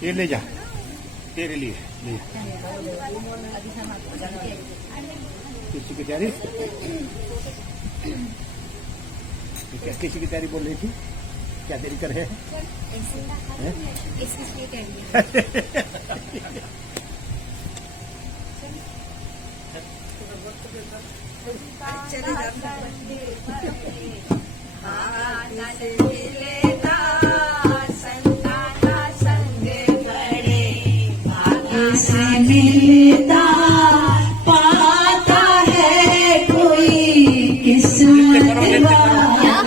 ये ले जा, तेरे लिए ले जा। किसी की तैयारी, किसी की तैयारी बोल रही थी, क्या तैयारी कर रहे हैं? मिलता पाता है कोई किस्मत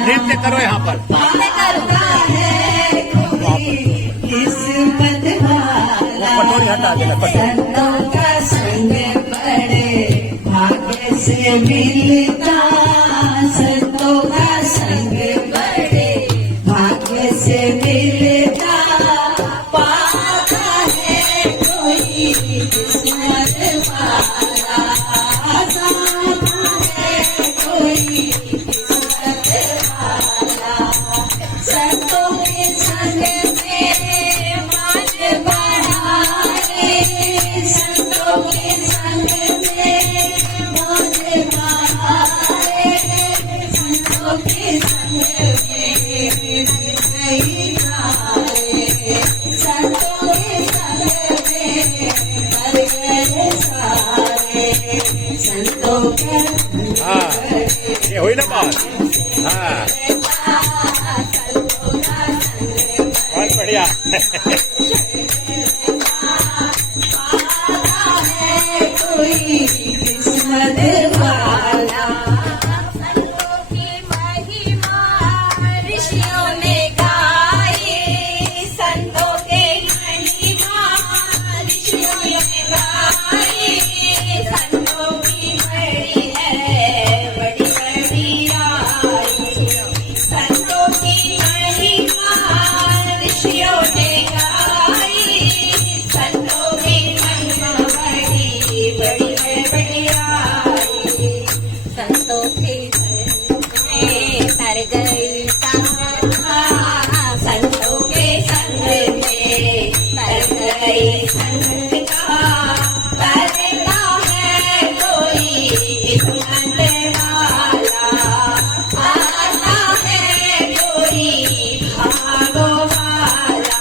नृत्य करो यहाँ पर, पाता है कोई किस्मत वाला संतों का संग बड़े भाग्य से मिलता, संतों का संग बड़े भाग्य से गई जाए संतों के संग में मर गए सारे संतों के हाँ ये हुई ना बात। हाँ बहुत बढ़िया। कोई किस्मत वाला संतों की महिमा ऋषियों ने गाई संतों के महिमा ऋषियों ने गाई संतों की बड़ी है बड़ी बड़ी संतों की महिमा ऋषियों ने गाई संतों की महिमा बड़ी बड़ी है बड़ी संतों के में तर गई संगता संतों के संग में तर गई संगता करता है कोई किस्मत वाला आता है कोई भागो वाला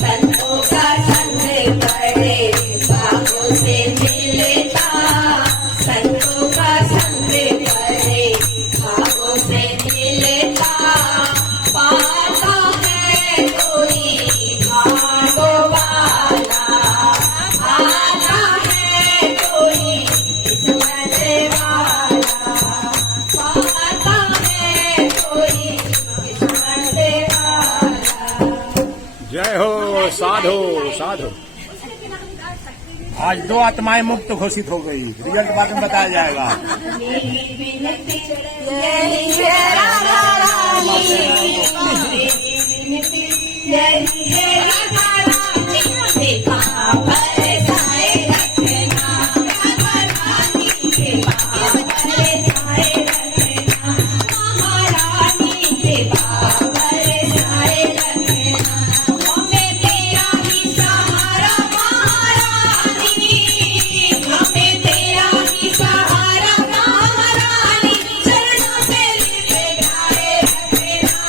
संतों का संग बड़े भागों से मिलता संतों का संग बड़े भागों से मिलता पाता है कोई भागो वाला आता है कोई किस्मत वाला पाता है कोई किस्मत वाला। जय हो साधु साधु। आज 2 आत्माएं मुक्त घोषित हो गई। रिजल्ट बाद में बताया जाएगा। मेरी विनती यही है राधा रानी मेरी विनती यही है राधा रानी के पाँव पर साए रखना राधा रानी के पाँव पर साए रखना महारानी के पाँव पर साए रखना हमें तेरा ही सहारा महारानी हमें तेरा ही सहारा महारानी चरणों से लिपटाए रखना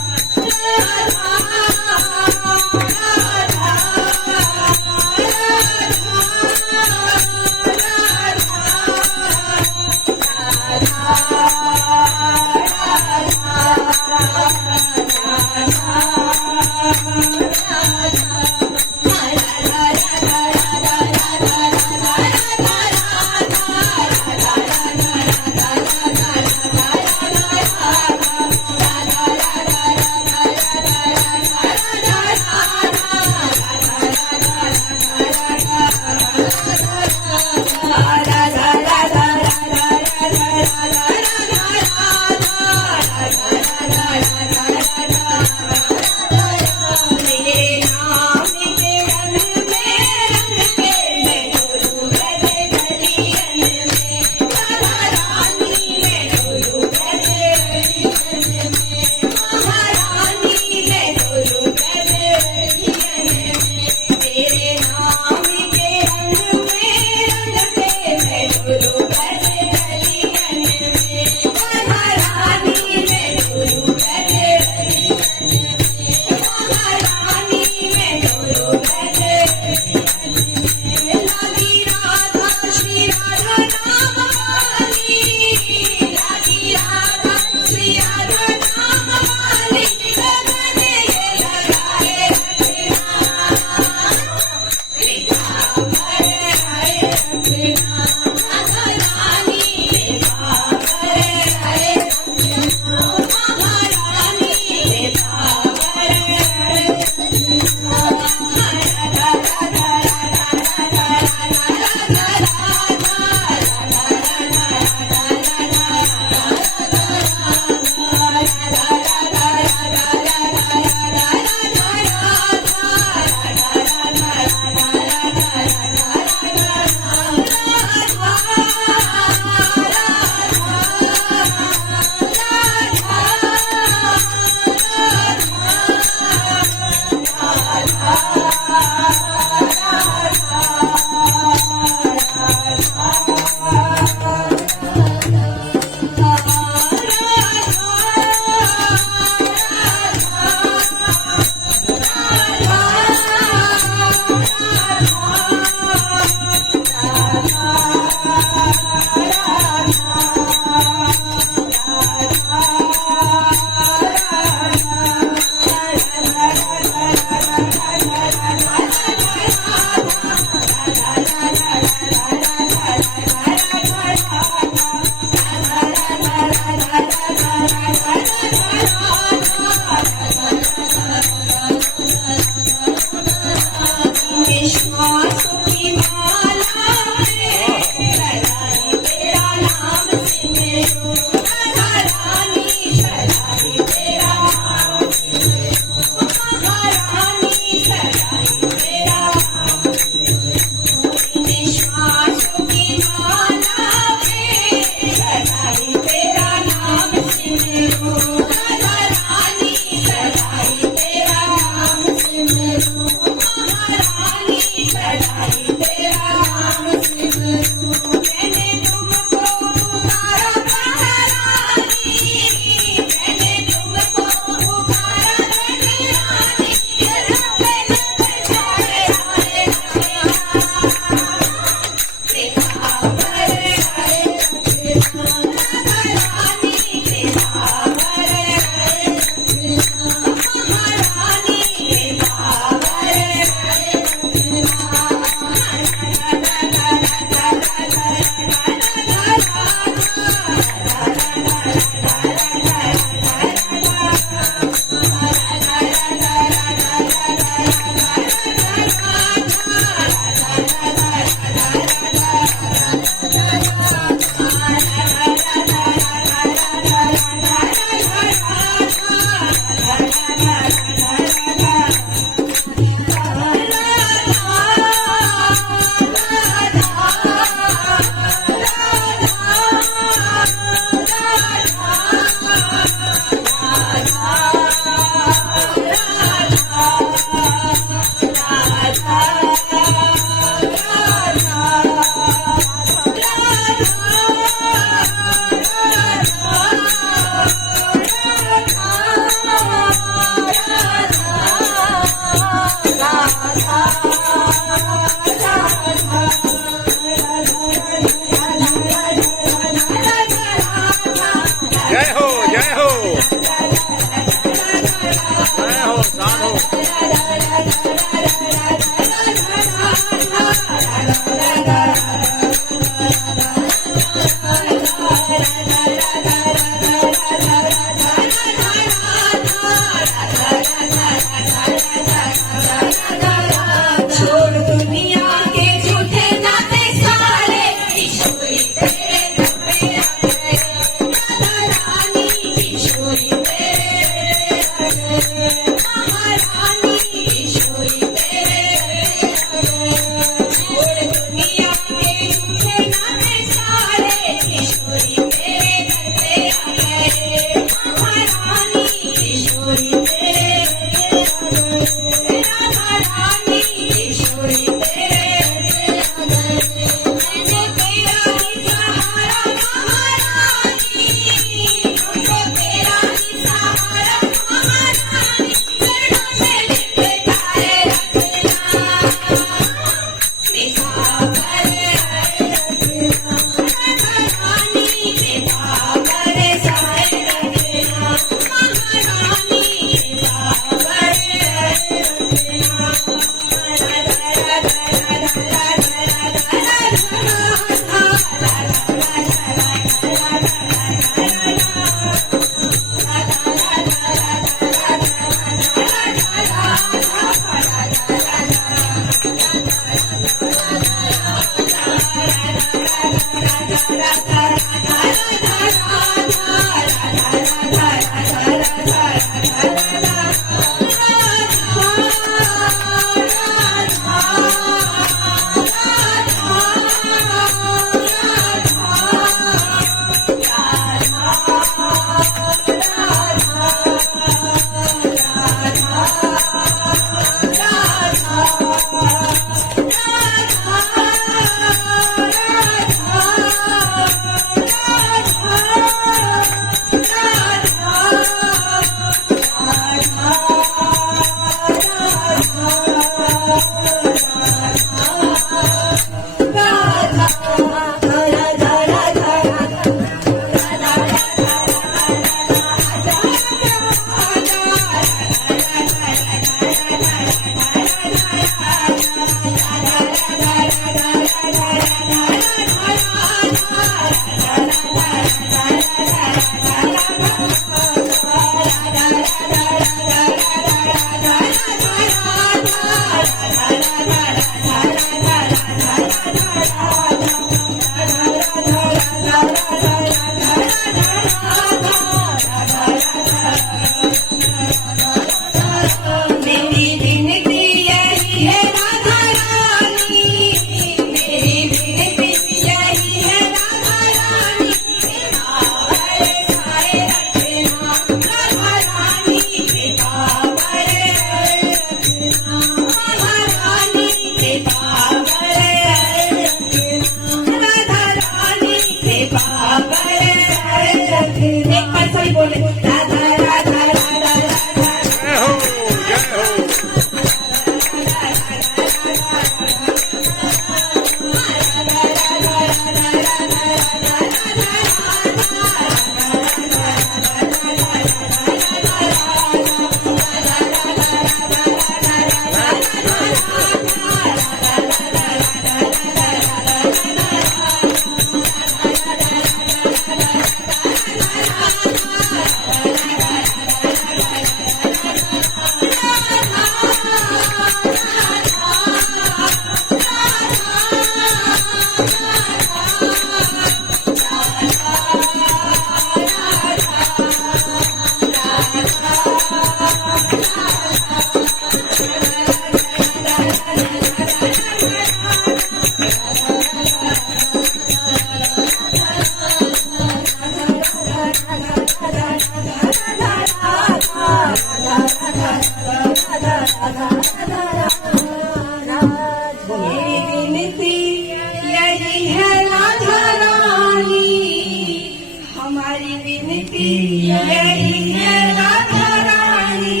विनती यही है राधा रानी,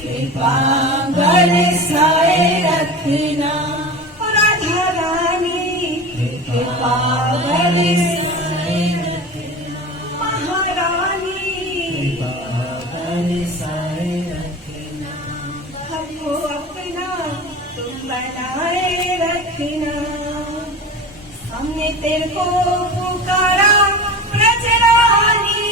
कृपा बरसाए रखना। राधा रानी कृपा बरसाए रखना, महारानी कृपा बरसाए रखना। हमको अपना तुम बनाए रखना। हमने तेरे को पुकारा ब्रजरानी,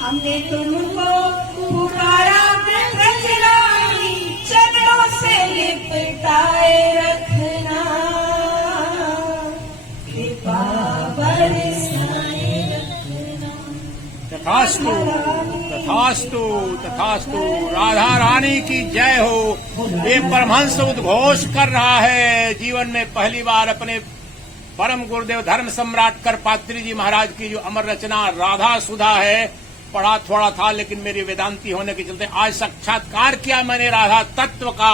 हमने तुमको पुकारा ब्रजरानी, चरणों से लिपटाए रखना, कृपा बरसाए रखना। तथास्तु तथास्तु तथास्तु। राधा रानी की जय हो। ये परमहंस उद्घोष कर रहा है जीवन में पहली बार अपने परम गुरुदेव धर्म सम्राट करपात्री जी महाराज की जो अमर रचना राधा सुधा है। पढ़ा थोड़ा था लेकिन मेरी वेदांती होने के चलते आज साक्षात्कार किया मैंने राधा तत्व का।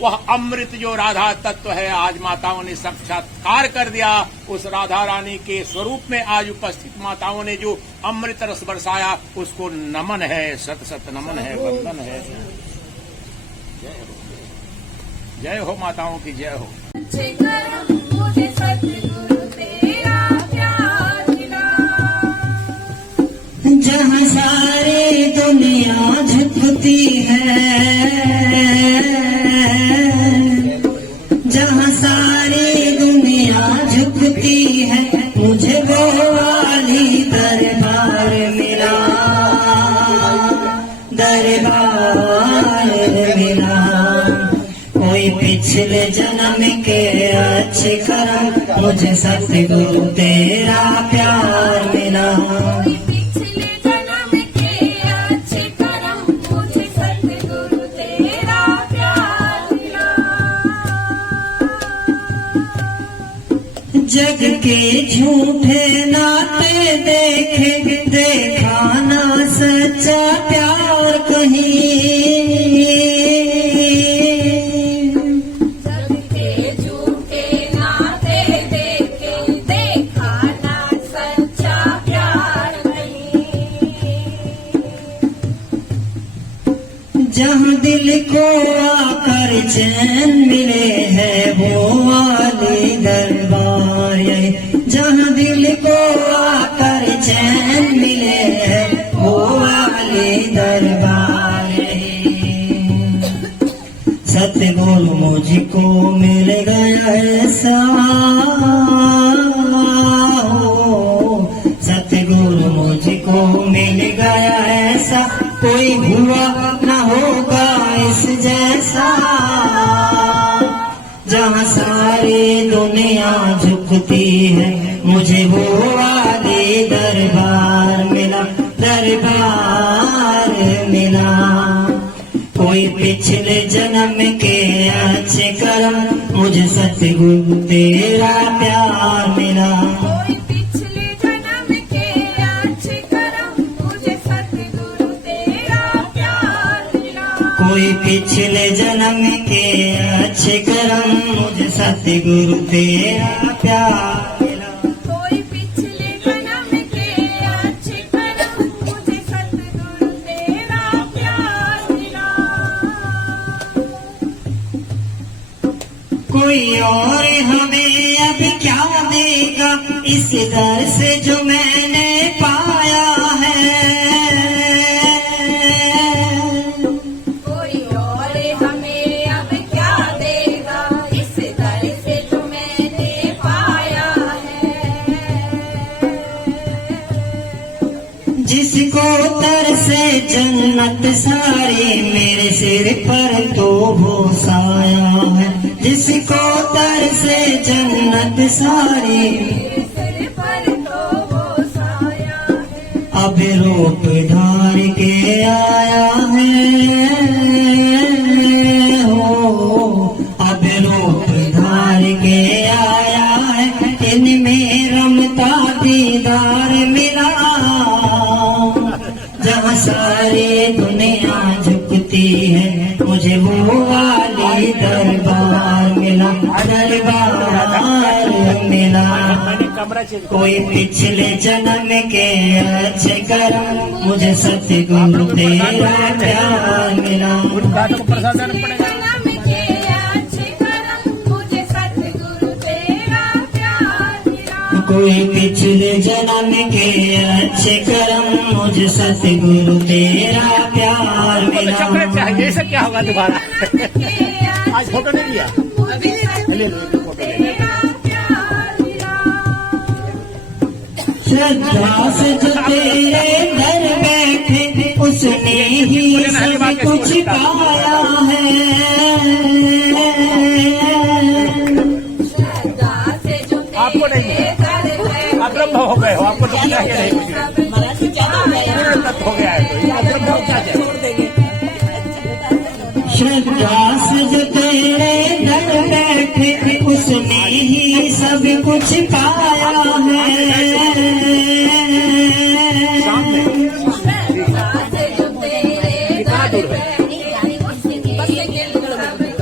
वह अमृत जो राधा तत्व है आज माताओं ने साक्षात्कार कर दिया। उस राधा रानी के स्वरूप में आज उपस्थित माताओं ने जो अमृत रस बरसाया उसको नमन है, सत सत नमन है, वंदन है। जय हो माताओं की जय हो। मुझे सतगुरु तेरा प्यार मिला, जहाँ सारी दुनिया झुकती है, जहाँ सारी दुनिया झुकती है, मुझे वो वाली दरबार मिला, दरबार मिला। कोई पिछले जन्म के अच्छे कर्म, मुझे सतगुरु तेरा प्यार मिला। पिछले जन्म के अच्छे कर्म, मुझे सतगुरु तेरा प्यार मिला। जग के झूठे नाते देखे, देखा ना सच्चा प्यार कहीं, जग के झूठे नाते देखे, देखा ना सच्चा प्यार कहीं। जहाँ दिल को आकर चैन मिले है वो वाली दरबार है, जहाँ दिल को आकर चैन मिले है वो वाली दरबार है। सतगुरु मुझको मिल गया ऐसा, सतगुरु मुझको मिल गया ऐसा, कोई हुआ न होगा इस जैसा। जहाँ सारी दुनिया झुकती है, मुझे वो वाली दरबार मिला, दरबार मिला। कोई पिछले जन्म के अच्छे कर्म, मुझे सतगुरु तेरा प्यार मिला। कोई पिछले जन्म के अच्छे कर्म, मुझे सतगुरु तेरा प्यार मिला। कोई पिछले जन्म के अच्छे कर्म, मुझे सतगुरु तेरा प्यार मिला। कोई पिछले जन्म के अच्छे कर्म, मुझे सतगुरु तेरा प्यार मिला। कोई और हमें अब क्या देगा इस दर से जो मैंने पाया है। कोई और हमें अब क्या देगा इस दर से जो मैंने पाया है। जिसको तरसे जन्नत सारी, मेरे सिर पर तो वो साया है। जिसको तरसे जन्नत सारी, मेरे सिर पर तो वो साया है। अब रूप धार के आया है, हो अब रूप धार के आया है। इनमें रमता दीदार मिला, जहाँ सारी दुनिया झुकती है, मुझे वो वाली दरबार मिला, दरबार मिला। कमरा चेंज कोई पिछले जन्म के अच्छे कर्म मुझे सतगुरु तेरा प्यार मिला। को प्रसाद देना पड़ेगा। जन्म के अच्छे कर्म मुझे सतगुरु तेरा प्यार मिला। कोई पिछले जन्म के अच्छे कर्म मुझे सतगुरु तेरा प्यार मिला। चॉकलेट चाहिए, ऐसा क्या होगा दोबारा? आज फोटो नहीं लिया, ले लो फोटो ले लो। श्रद्धा से जो तेरे दर बैठे उसने ही सब कुछ पाया है। श्रद्धा से जो आपको नहीं तेरे दर बैठे आप ब्रह्म हो गए हो, आपको तो चाहिए नहीं कुछ तत्व हो गया है, आप ब्रह्म हो क्या चाहिए? श्रद्धा से जो तेरे दर बैठे उसने ही सब कुछ पाया है।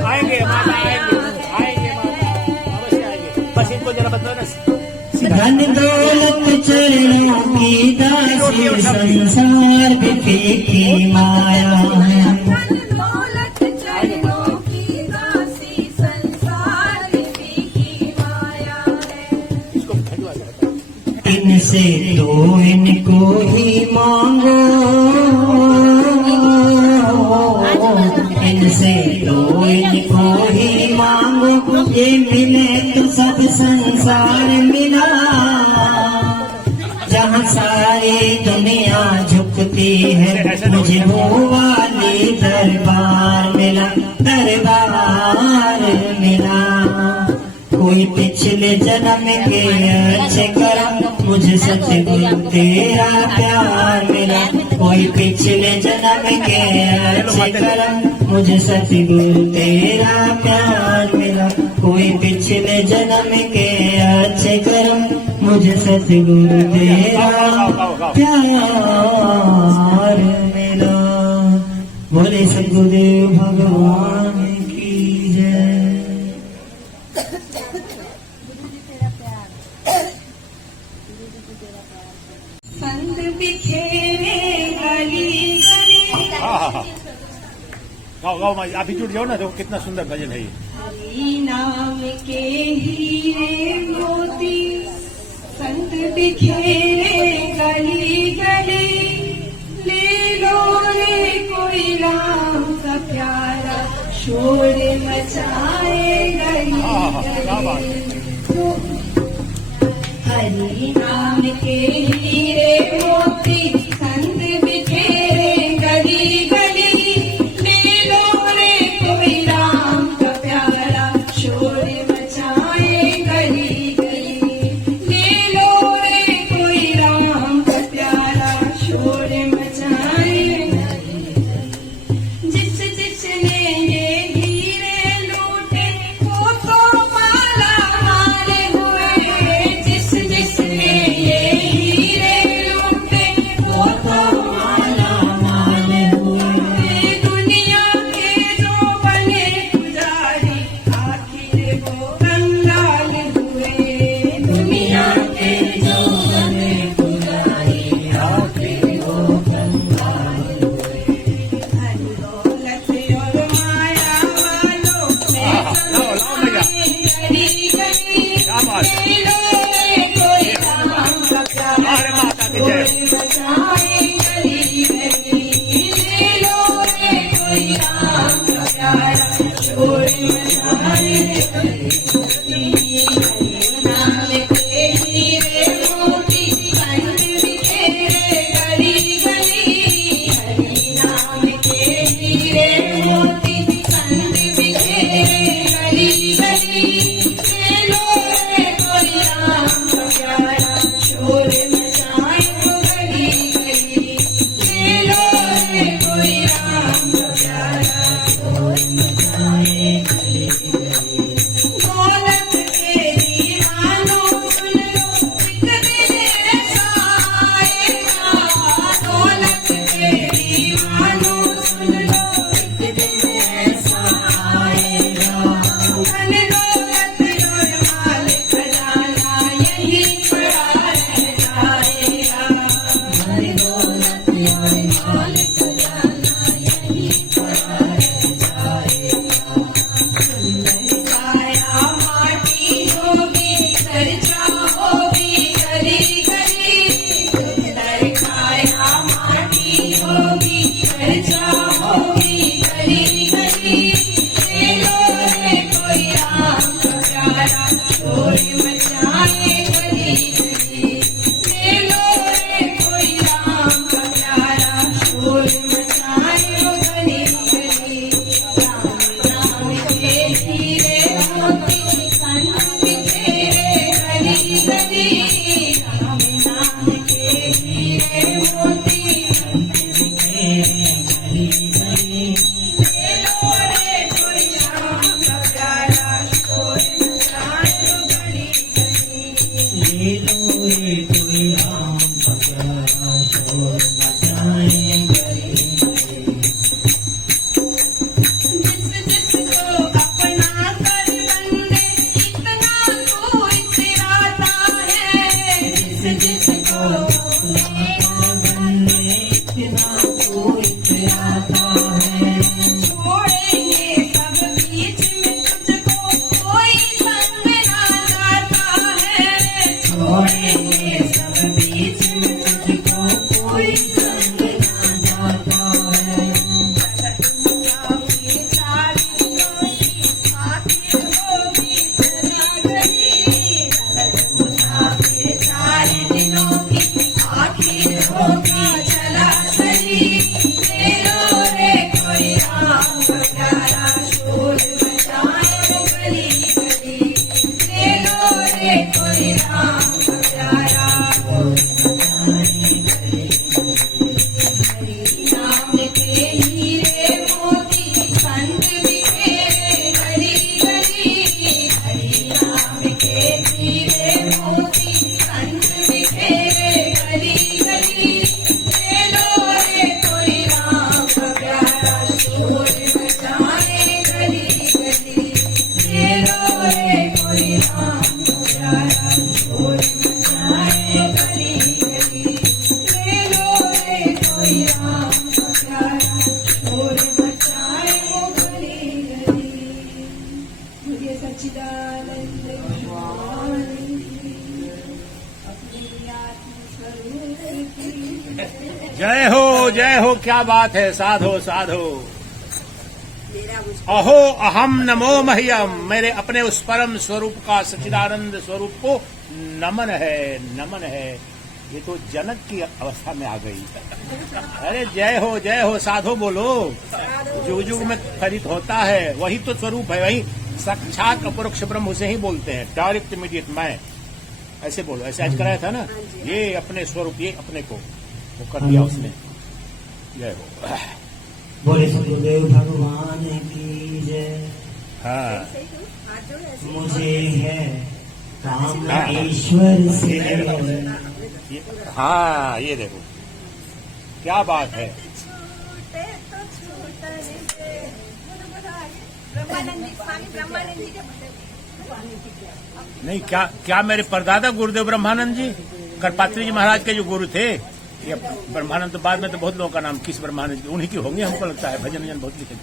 आएंगे माता, आएंगे आएंगे माता, अवश्य आएंगे। बस इनको जरा बता ना। धन दौलत चरणों की दासी संसार भी फीकी माया है। दौलत चरणों की दासी संसार की माया है। इनसे तो इनको ही मांगो, इनसे तो इनको ही मांगो, ये मिले तो सब संसार मिला। जहाँ सारी दुनिया झुकती है मुझे वो वाली दरबार मिला, दरबार मिला। कोई पिछले जन्म के अच्छे कर्म मुझे सतगुरु तेरा प्यार मिला। कोई पिछले जन्म के अच्छे कर्म मुझे सतगुरु तेरा प्यार मिला। कोई पिछले जन्म के अच्छे कर्म मुझे सतगुरु तेरा प्यार मिला। बोले सतगुरुदेव भगवान की जय। संत बिखेरे गली गली। गाओ गाओ माँ, आप ही जुट जाओ ना, देखो कितना सुंदर भजन है ये। हरि नाम के हीरे मोती संत बिखेरे गली गली। ले लो रे कोई राम का प्यारा शोर मचाए गली क्या बात है। गली। हरि नाम के हीरे मोती संत बिखेरे गली गली। ले लो रे कोई राम का प्यारा शोर मचाए गली गली। ले लो रे कोई राम का प्यारा शोर मचाए गली गली। जिस जिसने ये हीरे लूटे वो तो माला मारे हुए। जिस जिसने ये कोई कोई राम का प्यारा शोर मचाए गली गली। जिसको अपना कर बंदे इतना तो इतराता है। जिसको इतना तो इतराता है। छोड़ेंगे सब बीच में तुझको कोई संग ना जाता है। छोड़ेंगे सब बीच में तुझको कोई संग ना जाता है। मुसाफिर चार दिनों की आखिर होगी तेरा गली। मुसाफिर चार दिनों की आखिर होगी चला गली। ले लो रे कोई राम का प्यारा शोर मचाए गली गली। ले लो रे कोई राम का प्यारा नाम के हीरे मोती संत बिखेरे गली गली। हरि नाम के हीरे मोती संत बिखेरे गली गली। ले लो रे कोई राम का प्यारा शोर मचाए गली गली। ले लो रे कोई राम का प्यारा शोर मचाए गली गली। ले लो रे कोई राम का प्यारा शोर मचाए वो गली गली। मुझे सच्चिदानंद भगवान की अपनी आत्म स्वरूप की जय हो, क्या बात है। साधो साधो। अहो अहम नमो मह्यम, मेरे अपने उस परम स्वरूप का, सच्चिदानंद स्वरूप को नमन है, नमन है। ये तो जनक की अवस्था में आ गई। अरे जय हो साधो बोलो। जुग जुग में फलित होता है, वही तो स्वरूप है, वही साक्षात अपरोक्ष ब्रह्म उसे ही बोलते हैं। डायरेक्ट इमीडिएट मैं, ऐसे बोलो। ऐसे आज कराया था ना, ये अपने स्वरूप, ये अपने को वो कर दिया उसने। जय हो। बोले सदगुरुदेव भगवान की जय। हाँ मुझे है काम ईश्वर से। हाँ ये देखो क्या बात है। छूटे तो छूटने दे। ब्रह्मानंद जी, स्वामी ब्रह्मानंद जी के नहीं, क्या मेरे परदादा गुरुदेव ब्रह्मानंद जी, करपात्री जी महाराज के जो गुरु थे, ये ब्रह्मानंद तो बाद में तो बहुत लोगों का नाम, किस ब्रह्मानंद जी, उन्हीं की होंगे हमको लगता है। भजन भजन बहुत लिखे थे।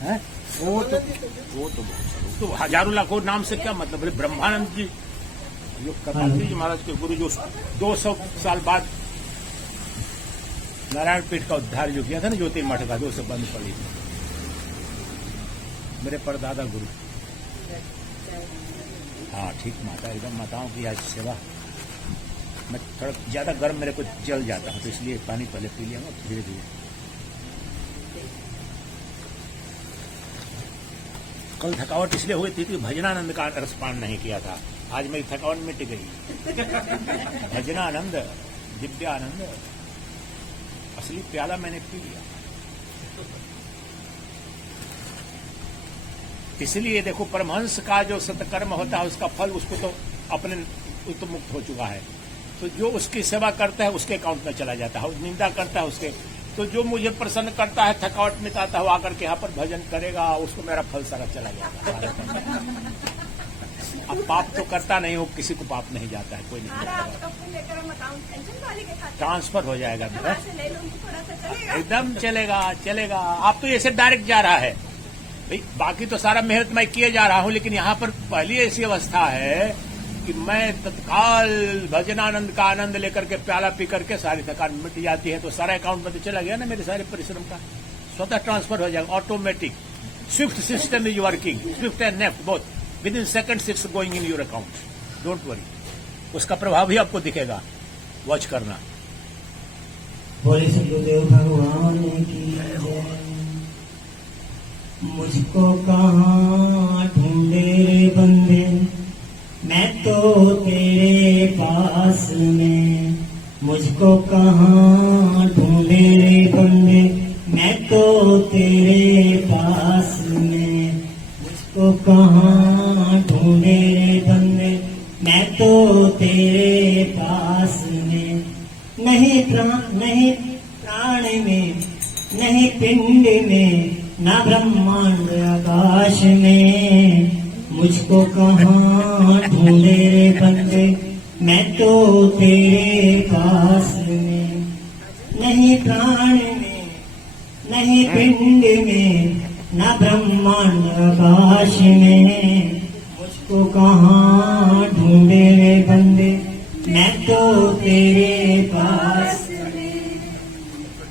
हैं? वो तो हजारों लाखों नाम से क्या मतलब। बोले ब्रह्मानंद जी जो करपात्री जी महाराज के गुरु, जो 200 साल बाद नारायण पीठ का उद्धार जो किया था ना, ज्योति मठ का, 200 बंद पड़ी थी, मेरे परदादा गुरु। हाँ ठीक माता, एकदम माताओं की आज सेवा। मैं थोड़ा ज्यादा गर्म मेरे को जल जाता हूँ, तो इसलिए पानी पहले पी लिया धीरे धीरे। कल थकावट इसलिए हुई थी कि भजनानंद का रसपान नहीं किया था। आज मेरी थकावट मिट गई। भजनानंद, दिव्यानंद, असली प्याला मैंने पी लिया। इसलिए देखो, परमहंस का जो सत्कर्म होता है उसका फल उसको तो अपने तो मुक्त हो चुका है। तो जो उसकी सेवा करता है उसके अकाउंट में चला जाता है, निंदा करता है उसके। तो जो मुझे प्रसन्न करता है, थकावट मिटाता है, आकर के यहाँ पर भजन करेगा, उसको मेरा फल सारा चला जाएगा। अब पाप तो करता नहीं हो, किसी को पाप नहीं जाता है, कोई नहीं ट्रांसफर हो जाएगा मेरा, एकदम चलेगा। आप तो ऐसे डायरेक्ट जा रहा है भाई, बाकी तो सारा मेहनत मैं किए जा रहा हूँ, लेकिन यहाँ पर पहली ऐसी अवस्था है कि मैं तत्काल भजनानंद का आनंद लेकर के प्याला पी करके सारी थकान मिट जाती है। तो सारा अकाउंट में तो चला गया ना मेरे सारे परिश्रम का, स्वतः ट्रांसफर हो जाएगा, automatic. Swift system is working, Swift and NEFT both, with in seconds it's going in your account, don't worry. उसका प्रभाव भी आपको दिखेगा, वॉच करना। बोले सदगुरुदेव भगवान की जय। मुझको कहाँ ढूंढे रे बंदे, मैं तो तेरे पास में। मुझको कहाँ ढूंढे रे बंदे, मैं तो तेरे पास में। मुझको कहाँ ढूंढे रे बंदे, मैं तो तेरे पास में। नहीं प्राण में, नहीं पिंड में, ना ब्रह्मांड आकाश में, मुझको कहाँ ढूंढे रे बंदे, मैं तो तेरे पास में। नहीं प्राण में, नहीं पिंड में, ना ब्रह्मांड आकाश में, मुझको कहाँ ढूंढे रे बंदे, मैं तो तेरे पास में।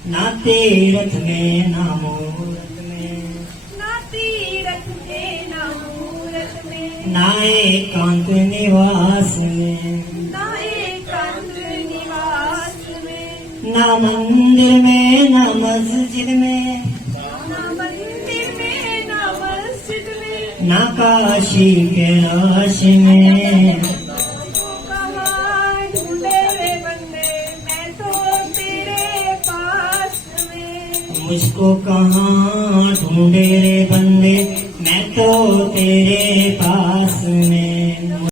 ना तीरथ में ना मूरत में, ना तीरथ में ना मूरत में, ना एकांत निवास में, ना एकांत निवास में, ना मंदिर में ना मस्जिद में, ना मंदिर में ना मस्जिद में, ना काशी कैलाश में, कहाँ ढूंढे रे बंदे, मैं तो तेरे पास में। मुझको कहाँ ढूंढे रे बंदे, मैं तो तेरे पास में।